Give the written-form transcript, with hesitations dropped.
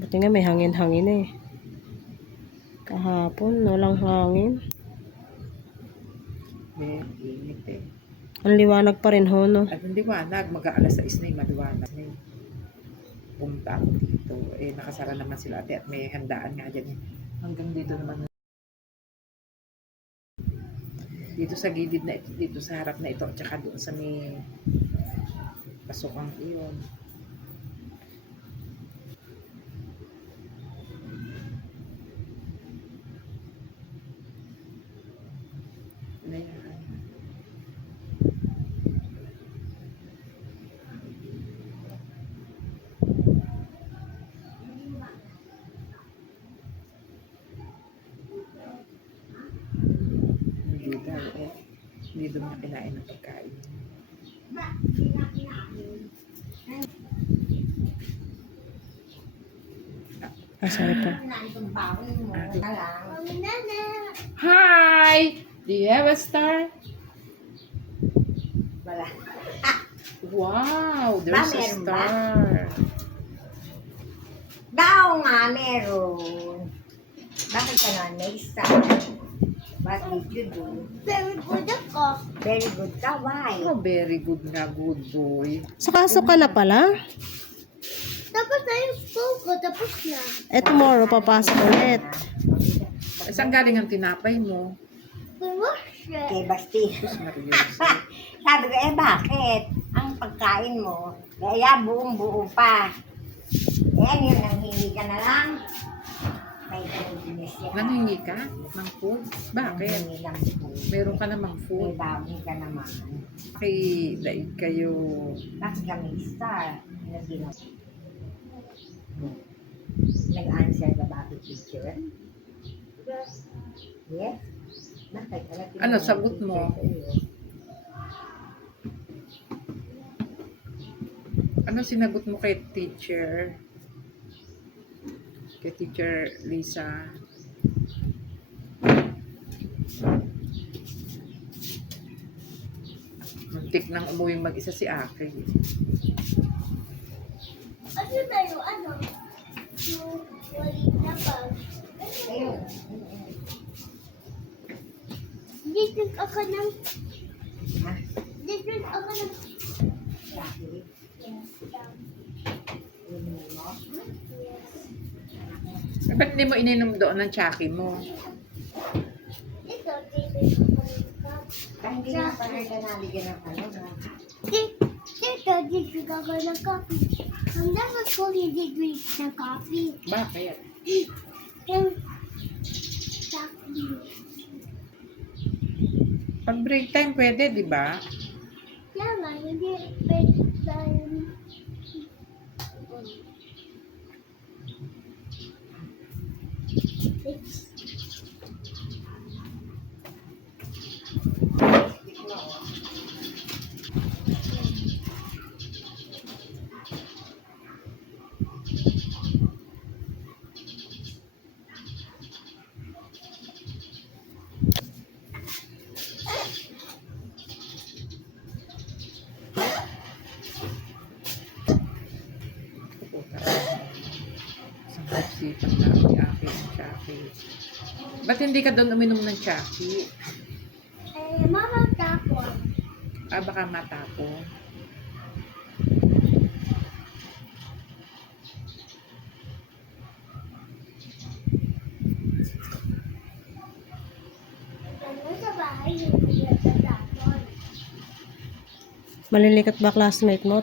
Buti nga may hangin-hangin eh. Kahapon, walang hangin. May init eh. Ang liwanag pa rin ho, no? At hindi liwanag, mag-aalas 6 na yung maliwanag na pumunta ako dito. Eh, nakasara naman sila ate at may handaan nga dyan eh. Hanggang dito naman. Dito sa gilid na ito, dito sa harap na ito, at saka doon sa may pasukang iyon. Ayan. Hindi daw eh. Hindi daw na kinain ng pagkain. Sorry po. Hi! Do you have a star? Wala. Wow! There's a Meron ba? star. Daw nga, meron. Bakit ka naman may star? What did you do? Very good ako. Very good ka, why? Oh, very good nga, good boy. Sakaso ka na pala? Tapos na yung school ko, tapos na. Eh, tomorrow, papasok ulit. Eh, saan galing ang tinapay mo? Wash it. Okay, Basti. Diyos Marios. Sabi ko, bakit? Ang pagkain mo, kaya buong-buo pa. Yan yun, nanghingi ka na lang. May kanibinis yan. Nanghingi ka ng food? Bakit? Nanghingi ng food. Meron ka namang May food. bawi ka naman. Daig kayo. Bakit ka may star? Ano ginawa? Nag-answer ka ba kay teacher? Yes? Bakit? Ano, sagot mo? Ano sinagot mo kay teacher? Kay teacher Lisa? Muntik nang umuwing mag-isa si Aki. Ano na yung ano? Yung walit na bag. Ayun. Dito ako ng... Ha? Dito ako ng... Jackie? Inumin mo? Ba't hindi mo ininom doon ng tsaki mo? Dito, dito ako ng cup. Kahit hindi na pa rin ka naligyan ng ano. Dito ako ng coffee. Ang dapat ko hindi drink ng coffee. Bakit? Yung... Coffee. Pag break time pwede, di ba? Kaya nga, hindi bedtime. Sipag na si Aki ng tsaki. Ba't hindi ka doon uminom ng tsaki? Mama tapos. Ah, baka matapon. Ano sa bahay yung tapos. Malilikat ba classmate mo?